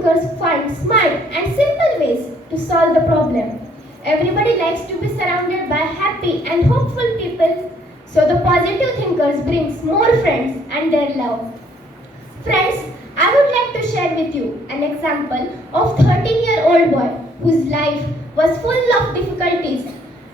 thinkers find smart and simple ways to solve the problem. Everybody likes to be surrounded by happy and hopeful people, so the positive thinkers brings more friends and their love. Friends, I would like to share with you an example of 13-year-old boy whose life was full of difficulties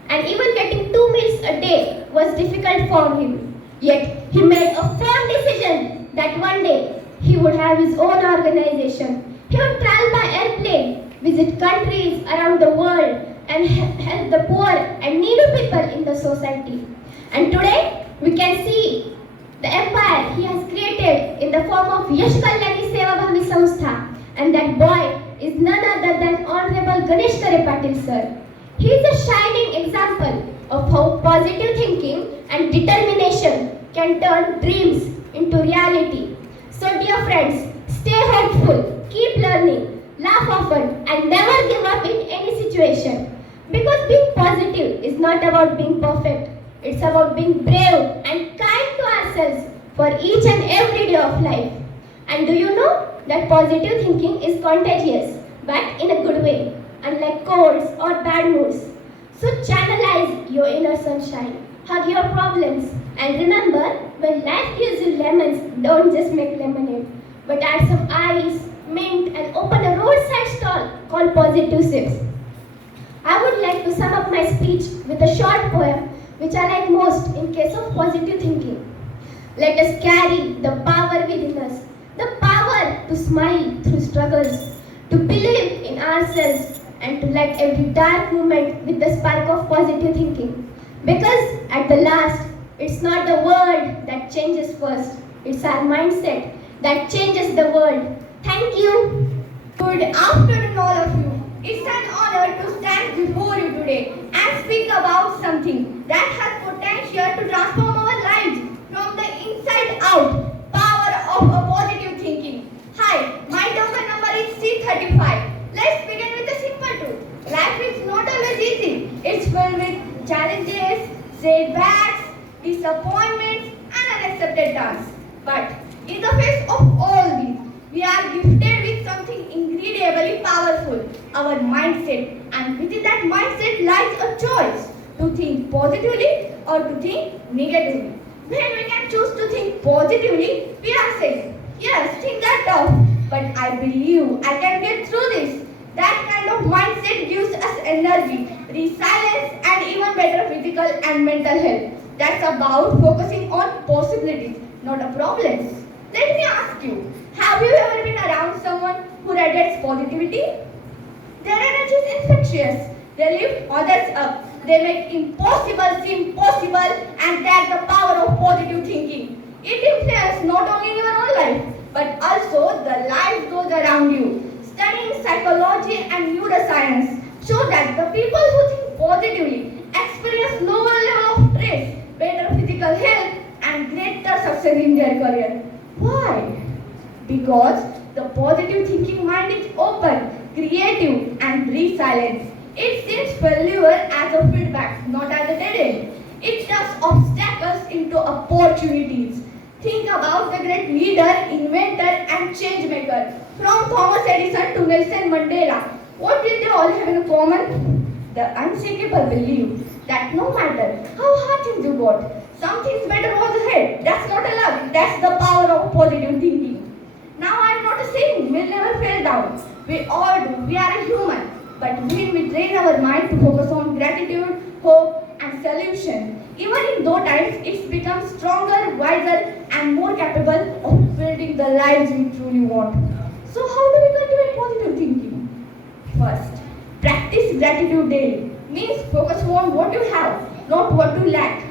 and even getting 2 meals a day was difficult for him. Yet he made a firm decision that one day he would have his own organization. He would travel by airplane, visit countries around the world and help the poor and needy people in the society. And today we can see the empire he has created in the form of Yash Kalyani Seva Bhavi Samstha, and that boy is none other than Honorable Ganesh Kare Patil sir. He is a shining example of how positive thinking and determination can turn dreams into reality. So dear friends, stay hopeful, keep learning, laugh often and never give up in any situation. Because being positive is not about being perfect. It's about being brave and kind to ourselves for each and every day of life. And do you know that positive thinking is contagious, but in a good way, unlike colds or bad moods. So channelize your inner sunshine, hug your problems, and remember, when life gives you lemons, don't just make lemonade, but add some ice, mint, and open a roadside stall called Positive Sips. I would like to sum up my speech with a short poem which I like most in case of positive thinking. Let us carry the power within us, the power to smile through struggles, to believe in ourselves and to light every dark moment with the spark of positive thinking. Because at the last, it's not the world that changes first, it's our mindset that changes the world. Thank you. Good afternoon, all of you. It's an honor to stand before you today and speak about something that has potential to transform our lives from the inside out. Power of a positive thinking. Hi, my token number is C35. Let's begin with a simple truth. Life is not always easy. It's filled with challenges, setbacks, disappointments, and unaccepted tasks. But in the face of all these, we are gifted with something incredibly powerful, our mindset. And within that mindset lies a choice to think positively or to think negatively. When we can choose to think positively, we are saying, yes, things are tough, but I believe I can get through this. That kind of mindset gives us energy, resilience, and even better physical and mental health. That's about focusing on possibilities, not the problems. Let me ask you, have you ever been around someone who radiates positivity? Their energy is infectious. They lift others up. They make impossible seem possible, and that's the power of positive thinking. It influences not only your own life, but also the life goes around you. Studying psychology and neuroscience show that the people who think positively experience lower level of stress, better physical health, and greater success in their career. Why? Because the positive thinking mind is open, creative, and resilient. It sees failure as a feedback, not as a dead end. It turns obstacles into opportunities. Think about the great leader, inventor, and change maker, from Thomas Edison to Nelson Mandela. What did they all have in common? The unshakable belief that no matter how hard things you got, something's better was ahead. That's not a luck, that's the power of positive thinking. Now I'm not saying we'll never fail down. We all do, we are a human. But when we train our mind to focus on gratitude, hope, and solution, even in those times, it becomes stronger, wiser, and more capable of building the lives we truly want. So how do we cultivate positive thinking? First, practice gratitude daily. Means focus on what you have, not what you lack.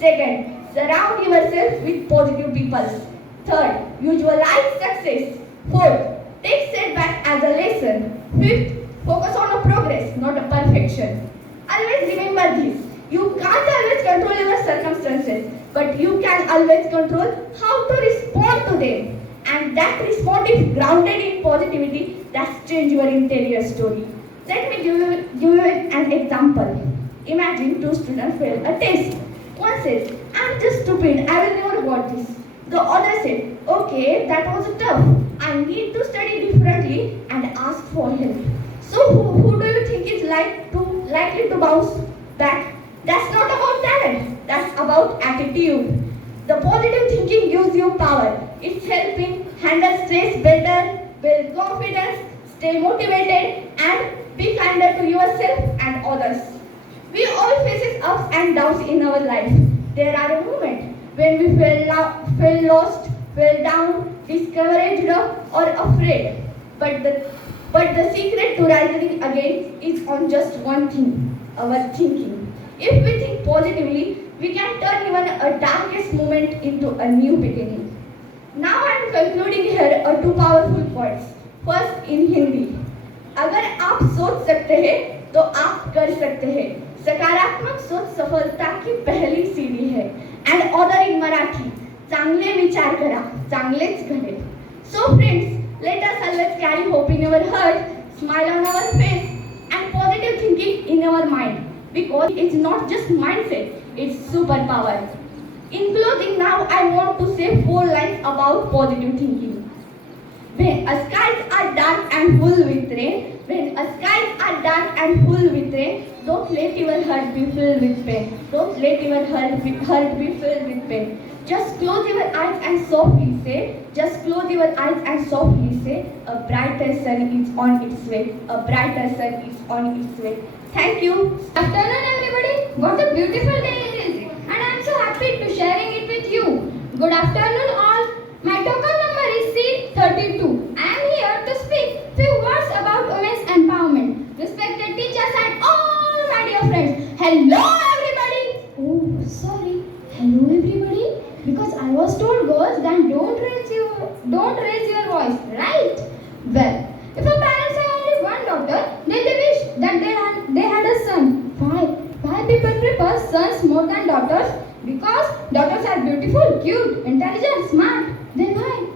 Second, surround yourself with positive people. Third, visualize success. Fourth, take setback as a lesson. Fifth, focus on a progress, not a perfection. Always remember this. You can't always control your circumstances, but you can always control how to respond to them. And that response is grounded in positivity that's changed your interior story. Let me give you an example. Imagine two students fail a test. One says, I'm just stupid, I will never got this. The other said, okay, that was tough. I need to study differently and ask for help. So who do you think is likely to bounce back? That's not about talent. That's about attitude. The positive thinking gives you power. It's helping handle stress better, build confidence, stay motivated, and be kinder to yourself and others. We all faces ups and downs in our life. There are a moment when we feel lost, feel down, discouraged, or afraid. But the secret to rising again is on just one thing: our thinking. If we think positively, we can turn even a darkest moment into a new beginning. Now I am concluding here two powerful points. First in Hindi. अगर आप सोच सकते हैं तो आप कर सकते हैं. सकारात्मक सोच सफलता की पहली सीढ़ी है. And other in Marathi. चांगले विचार करा, चांगलेच घडेल. So friends, let us always carry hope in our heart, smile on our face, and positive thinking in our mind. Because it's not just mindset, it's superpower. In closing now, I want to say 4 lines about positive thinking. When skies are dark and full with rain, when skies are dark and full with rain, don't let your heart be filled with pain. Don't let your heart be filled with pain. Just close your eyes and softly say, just close your eyes and softly say, a brighter sun is on its way. A brighter sun is on its way. Thank you. Good afternoon, everybody. What a beautiful day it is, and I am so happy to sharing it with you. Good afternoon, all. My token number is C32. I am here to speak few words about women's empowerment. Respected teachers and all my dear friends. Hello, everybody. Oh, sorry. Hello, everybody. Because I was told girls then don't raise your voice, right? Well, if a parents have only one daughter, then they wish that they had a son. Why people prefer sons more than daughters? Because daughters are beautiful, cute, intelligent, smart. Then why?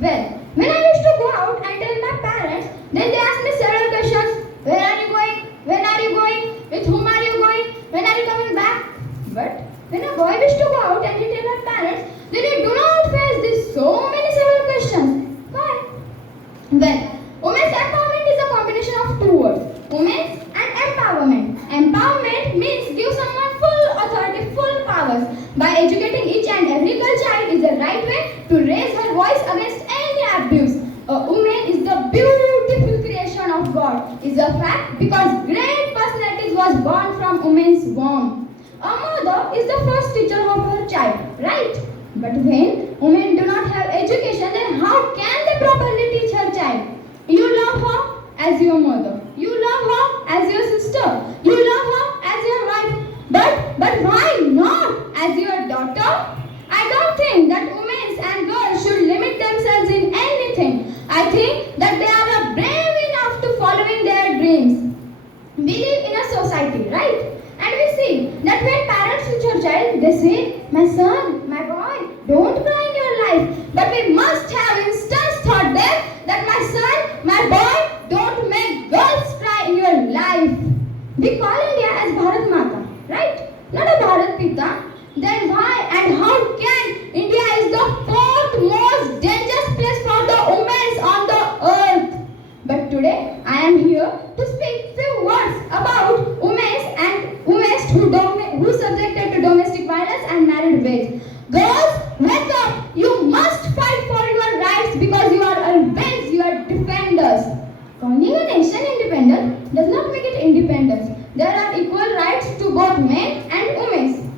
Well, when I used to go out and tell my parents, then they asked me several questions. Where are you going? When are you going? With whom are you going? When are you coming back? But when a boy wishes to go out and he tells our parents, then he do not face this so many several questions. Why? Well, women's empowerment is a combination of 2 words, women's and empowerment. Empowerment means give someone full authority, full powers. By educating each and every girl child is the right way to raise her voice against any abuse. A woman is the beautiful creation of God. Is a fact because great personalities was born from women's womb. A mother is the first teacher of her child, right? But when women do not have education, then how can they properly teach her child? You love her as your mother. You love her as your sister. You love her as your wife. But why not as your daughter? I don't think that women and girls should limit themselves in anything. I think that they are brave enough to following their dreams. We live in a society, right? And we see that when parents teach your child, they say, my son, my boy, don't cry in your life. But we must have instance thought there that my son, my boy, don't make girls cry in your life. We call India as Bharat Mata, right? Not a Bharat Pita. Then why and how can India is the 4th most dangerous place for the women on the earth? But today I am here to speak few words about women who subjected to domestic violence and married wage. Girls, wake up! You must fight for your rights because you are always your defenders. Calling a nation independent does not make it independence. There are equal rights to both men and women.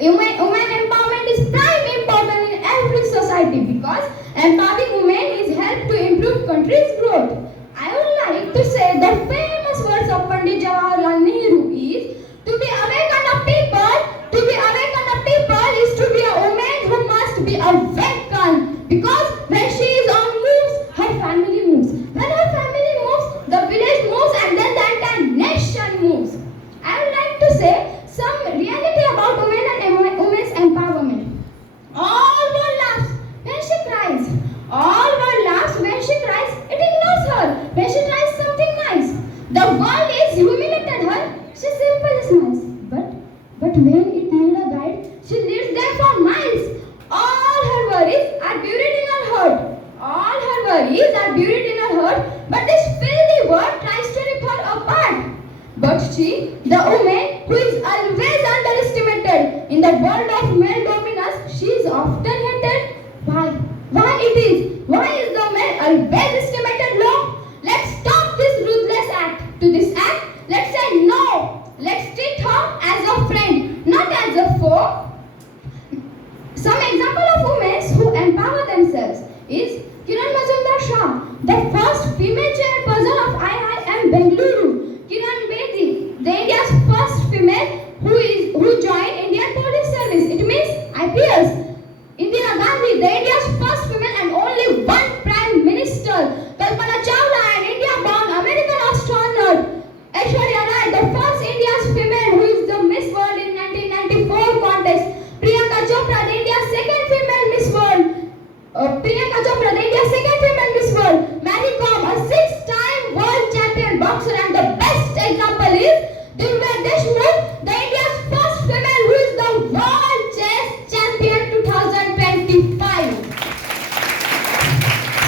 Women empowerment is prime important in every society because empowering women is help to improve country's growth. I would like to say the famous words of Pandit Jawaharlal Nehru is to be awakened of people. To be awakened of people is to be a woman who must be awakened because when she is on moves, her family moves. When her family moves, the village moves and then the entire nation moves. I would like to say some reality about women and women's empowerment. All world laughs when she cries. All world laughs when she cries. It ignores her when she tries something nice. she, the woman who is always underestimated. In the world of male dominance, she is often hated. Why? Why it is? Why is the man always estimated low? Let's stop this ruthless act. To this act, let's say no. Let's treat her as a friend, not as a foe. Some example of women who empower themselves is Kiran Mazumdar Shah, the first female chairperson of IIM Bengaluru. Kiran Bedi, the India's first female who joined Indian Police Service. It means IPS. Indira Gandhi, the India's first female and only one Prime Minister. Kalpana Chawla, an India-born American astronaut. Aishwarya Rai, the first India's female who is the Miss World in 1994 contest. Priyanka Chopra, the India's second female Miss World. Priyanka Chopra, the India's second female Miss World. Mary Kom, a six-time world champion boxer, and the best example is Divya Deshmukh, the India's first female who is the world chess champion 2025.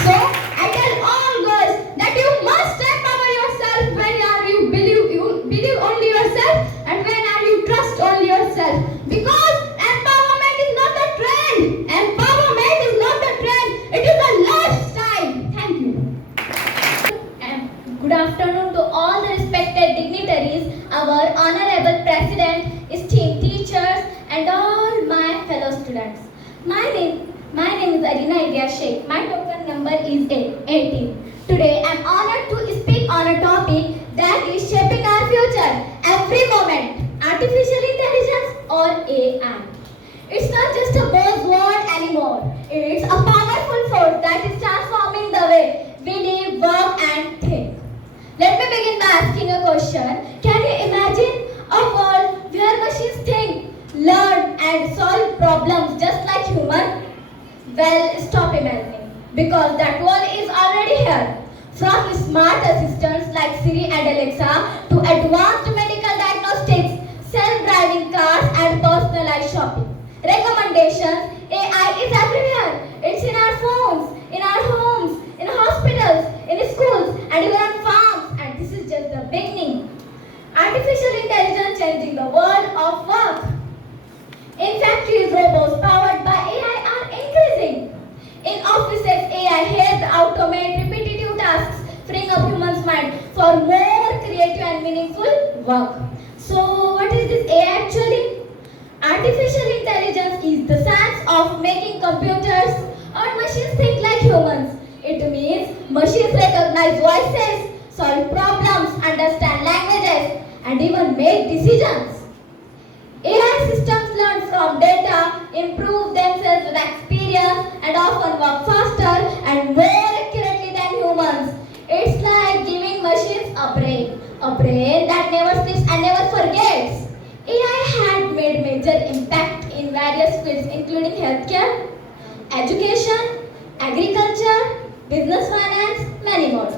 So I tell all girls that you must empower yourself when you believe only yourself and when you trust only yourself. Because empowerment is not a trend. Empowerment is not a trend. It is a lifestyle. Thank you. And good afternoon to all the respected dignitaries, our honorable president, esteemed teachers, and all my fellow students. My name is Arina Idia Sheikh. My token number is 18. Today I am honored to speak on a topic that is shaping our future every moment: artificial intelligence or AI. It's not just a buzzword anymore. It's a powerful force that is transforming the way we live, work, and think. Let me begin by asking a question. Can you imagine a world where machines think, learn, and solve problems just like humans? Well, stop imagining, because that world is already here. From smart assistants like Siri and Alexa to advanced medical diagnostics, self-driving cars, and personalized shopping. Recommendations, AI is everywhere. It's in our phones, in our homes, in hospitals, in schools, and even on farms. And this is just the beginning. Artificial intelligence changing the world of work. In factories, robots powered by AI are increasing. In offices, AI helps automate repetitive tasks, freeing up humans' mind for more creative and meaningful work. So, what is this AI actually? Artificial intelligence is the science of making computers or machines think like humans. It means machines recognize voices, solve problems, understand languages, and even make decisions. AI systems learn from data, improve themselves with experience, and often work faster and more accurately than humans. It's like giving machines a brain that never sleeps and never forgets. AI had made major impact in various fields including healthcare, education, agriculture, business finance, many more.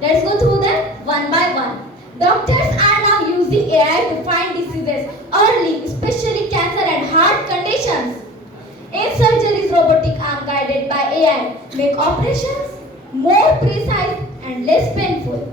Let's go through them one by one. Doctors are now using AI to find diseases early, especially cancer and heart conditions. In surgeries, robotic arm guided by AI make operations more precise and less painful.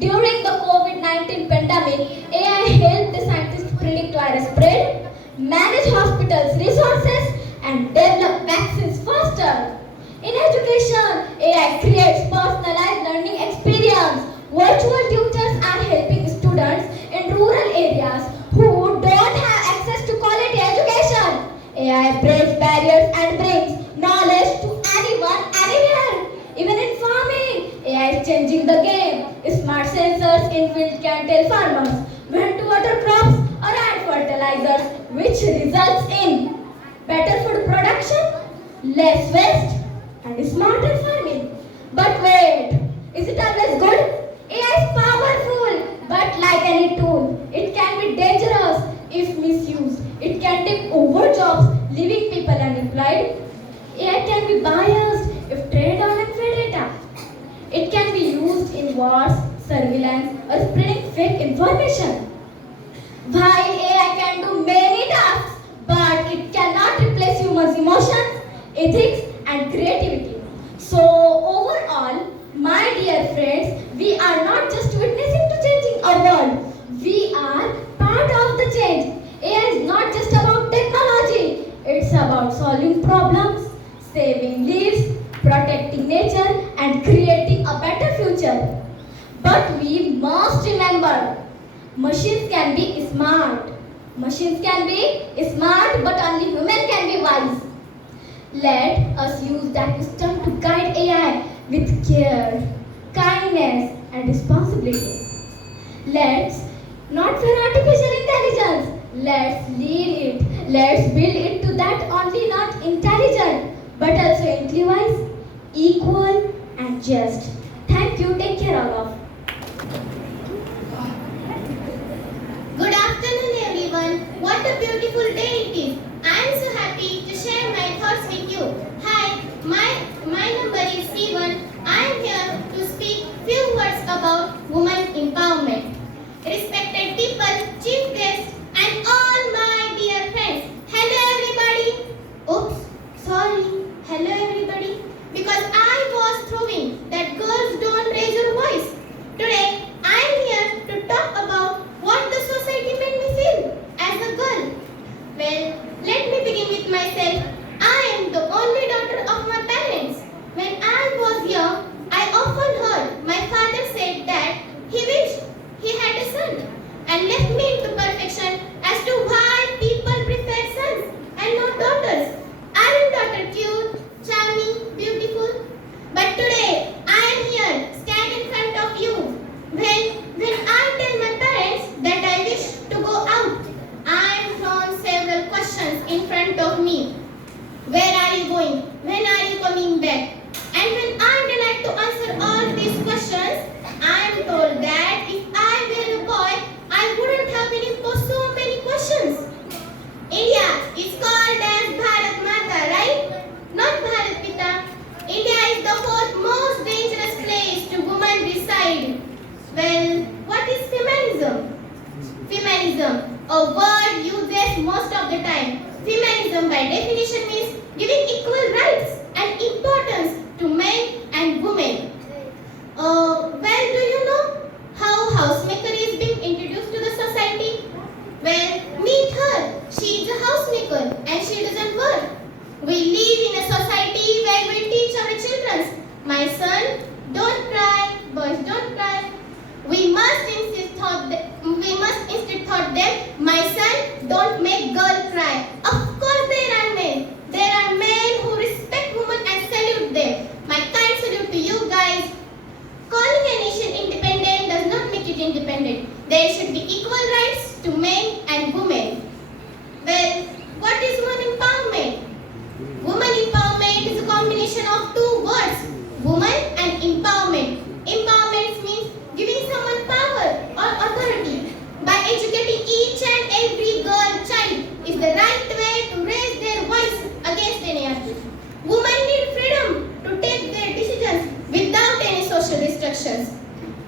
During the COVID-19 pandemic, AI helped the scientists predict virus spread, manage hospitals' resources, and develop vaccines faster. In education, AI creates personalized learning experience. Virtual tutors are helping students in rural areas who don't have access to quality education. AI breaks barriers and brings knowledge to anyone, anywhere. Even in farming, AI is changing the game. Smart sensors in field can tell farmers when to water crops or add fertilizers, which results in better food production, less waste, and smarter farming. But wait, is it always good? AI is powerful, but like any tool, it can be dangerous if misused. It can take over jobs, leaving people unemployed. AI can be biased if trained on unfair data. It can be used in wars, surveillance, or spreading fake information. While AI can do many tasks, but it cannot replace humans' emotions, ethics, and creativity. So, overall, my dear friends, we are not just witnessing to changing our world. We are future. But we must remember, machines can be smart. Machines can be smart, but only human can be wise. Let us use that wisdom to guide AI with care, kindness, and responsibility. Let's not fear artificial intelligence. Let's lead it. Let's build it to that only not intelligent, but also intelligent, equal, and just. Thank you. Take care, all of. Good afternoon, everyone. What a beautiful day it is. I am so happy to share my thoughts with you. Hi, my number is C1. I am here to speak few words about women empowerment. Respected people, chief guests, and all my dear friends. Hello, everybody. Oops, sorry. Hello, everybody. Because I was throwing that girls don't raise your voice. Today, I am here to talk about what the society made me feel as a girl. Well, let me begin with myself. I am the only daughter of my parents. When I was young, I often heard my father say that he wished he had a son and left me into perfection as to why people prefer sons and not daughters. Aren't daughter cute, charming, beautiful? But today, I am here, stand in front of you. When I tell my parents that I wish to go out, I am thrown several questions in front of me. Where are you going? When are you coming back? And when I denied to answer all these questions, I am told that if I were a boy, I wouldn't have been imposed so many questions. India is called as Bharat Mata, right? Not Bharat Pita. India is the fourth most dangerous place to women reside. Well, what is feminism? Feminism, a word used most of the time. Feminism by definition means giving equal rights and importance to men and women. Well, do you know how housemaker is being introduced to the society? Well, meet her. She is a housemaker and she doesn't work. We live in a society where we teach our children, my son, don't cry, boys don't cry. We must instead thought them, my son, don't make girl cry. Of course there are men. There are men who respect women and salute them. My kind salute to you guys. Calling a nation independent does not make it independent. There should be equal rights to men and women. Well, what is women empowerment? Women empowerment is a combination of two words, woman and empowerment. Empowerment means giving someone power or authority. By educating each and every girl child is the right way to raise their voice against any other. Women need freedom to take their decisions without any social restrictions.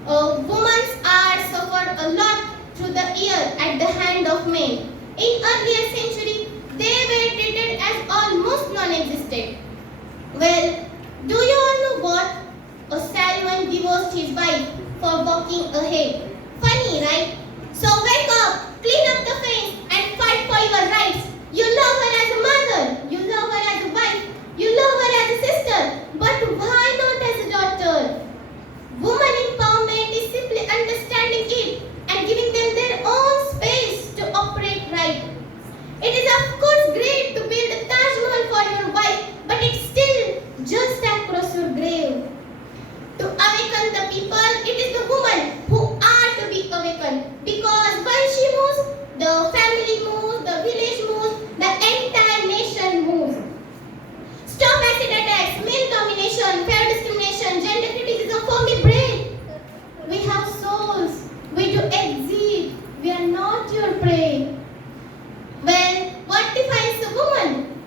Women are suffered a lot through the year at the hand of men. In earlier century, they were treated as almost non-existent. Well, do you all know what? A Salmon divorced his wife for walking ahead. Funny, right? So wake up, clean up the fence and fight for your rights. You love her as a mother, you love her as a wife, you love her as a sister, but why not as a daughter? Woman empowerment is simply understanding it and giving them their own space to operate right. It is of course great to build a Taj Mahal for your wife, but it's still just across your grave. To awaken the people, it is the woman who are to be awakened, because when she moves, the family moves, the village moves, the entire nation moves. Stop acid attacks, male domination, fair discrimination, gender criticism for me break. We have souls, we do exist, we are not your prey. Well, what defines a woman?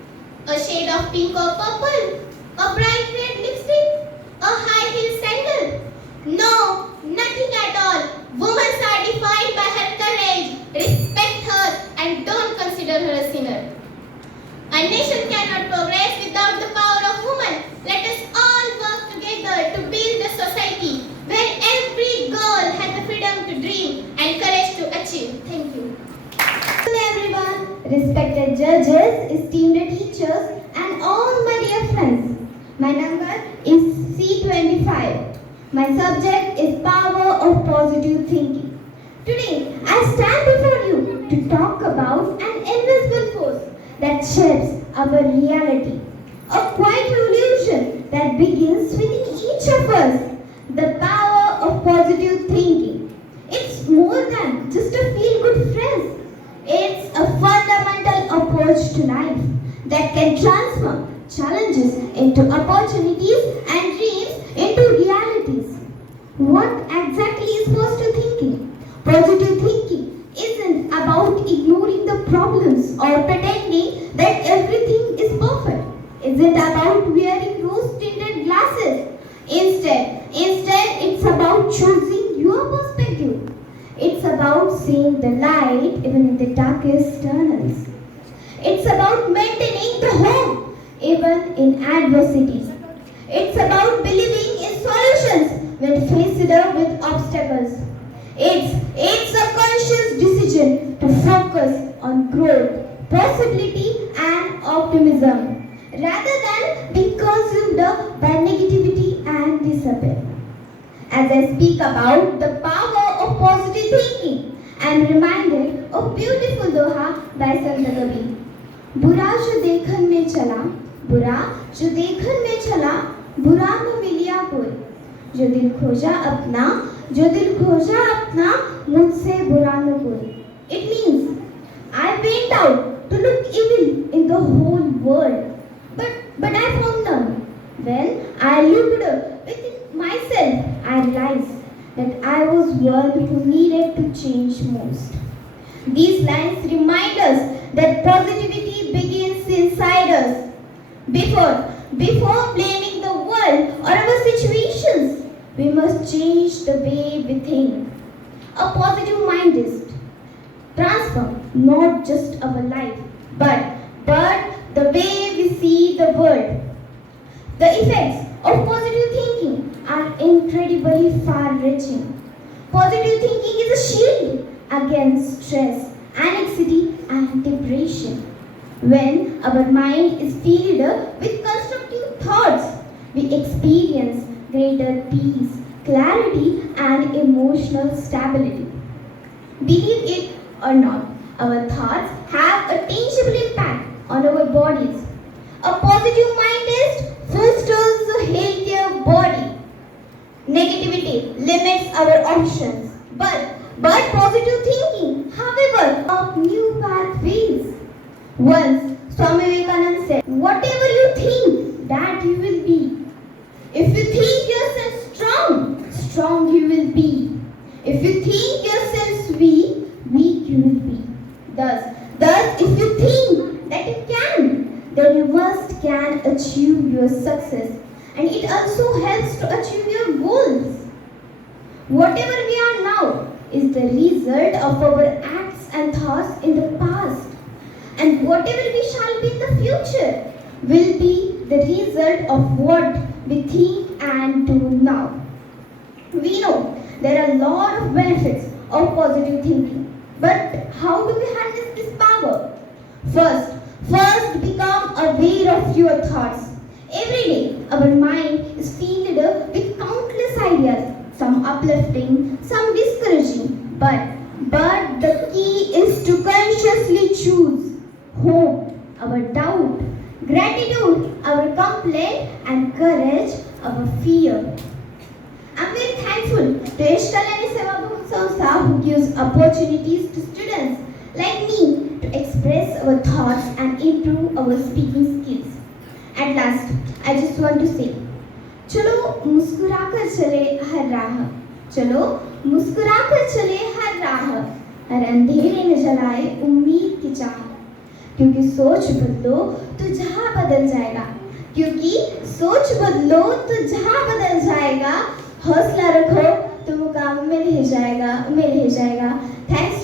A shade of pink or purple? A bright red lipstick? A high heel sandal? No, nothing at all. Women are defined by her courage. Respect her and don't consider her a sinner. A nation cannot progress without the power of women. Let us all work together to build a society where every girl has the freedom to dream and courage to achieve. Thank you. Hello everyone, respected judges, esteemed teachers and all my dear friends. My number is C25. My subject is power of positive thinking. Today, I stand before you to talk about an invisible force that shapes our reality. A quiet revolution that begins within each of us. The power of positive thinking. It's more than just a feel-good phrase. It's a fundamental approach to life that can transform challenges into opportunities and dreams into realities. What exactly is positive thinking? Positive thinking isn't about ignoring the problems or pretending that everything is perfect. Isn't about wearing rose-tinted glasses. Instead, it's about choosing your perspective. It's about seeing the light even in the darkest tunnels. It's about maintaining the hope even in adversities. It's about believing in solutions when faced with obstacles. It's a conscious decision to focus on growth, possibility and optimism rather than being consumed by negativity and despair. As I speak about the power of positive thinking, I am reminded of beautiful doha by Sant Kabir. बुरा जो देखन में चला, बुरा जो देखन में चला, बुरा न मिलिया कोई. जो दिल खोजा अपना, मुझसे बुरा न कोई. It means I went out to look evil in the whole world, but I found none. When I looked within myself, I realized that I was one who needed to change most. These lines remind us that positivity begins inside us. Before blaming the world or our situations, we must change the way we think. A positive mind is transform not just our life, but the way we see the world. The effects of positive thinking are incredibly far-reaching. Positive thinking is a shield against stress, anxiety, and depression. When our mind is filled with constructive thoughts, we experience greater peace, clarity, and emotional stability. Believe it or not, our thoughts have a tangible impact on our bodies. A positive mindist fosters a healthier body. Negativity limits our options, but positive thinking, however, up new pathways. Once Swami Vivekananda said, "Whatever you think, that you will be. If you think yourself strong, strong you will be. If you think yourself weak, weak you will be." Thus, if you think that you can, then you can achieve your success, and it also helps to achieve your goals. Whatever we are now is the result of our acts and thoughts in the past, and whatever we shall be in the future will be the result of what we think and do now. We know there are a lot of benefits of positive thinking, but how do we harness this power? First, become aware of your thoughts. Every day, our mind is filled with countless ideas, some uplifting, some discouraging. But the key is to consciously choose hope, our doubt, gratitude, our complaint, and courage, our fear. I'm very thankful to Yash Kalyani Seva Bhavan Samstha, who gives opportunities to students like me to express our thoughts and improve our speaking skills. At last, I just want to say, चलो मुस्कुराकर चले हर राह, चलो मुस्कुराकर चले हर राह, हर अंधेरे में जलाए उम्मीद की चाह, क्योंकि सोच बदलो तो जहां बदल जाएगा, क्योंकि सोच बदलो तो जहां बदल जाएगा, हौसला रखो तो मुकाम में रह जाएगा. Thanks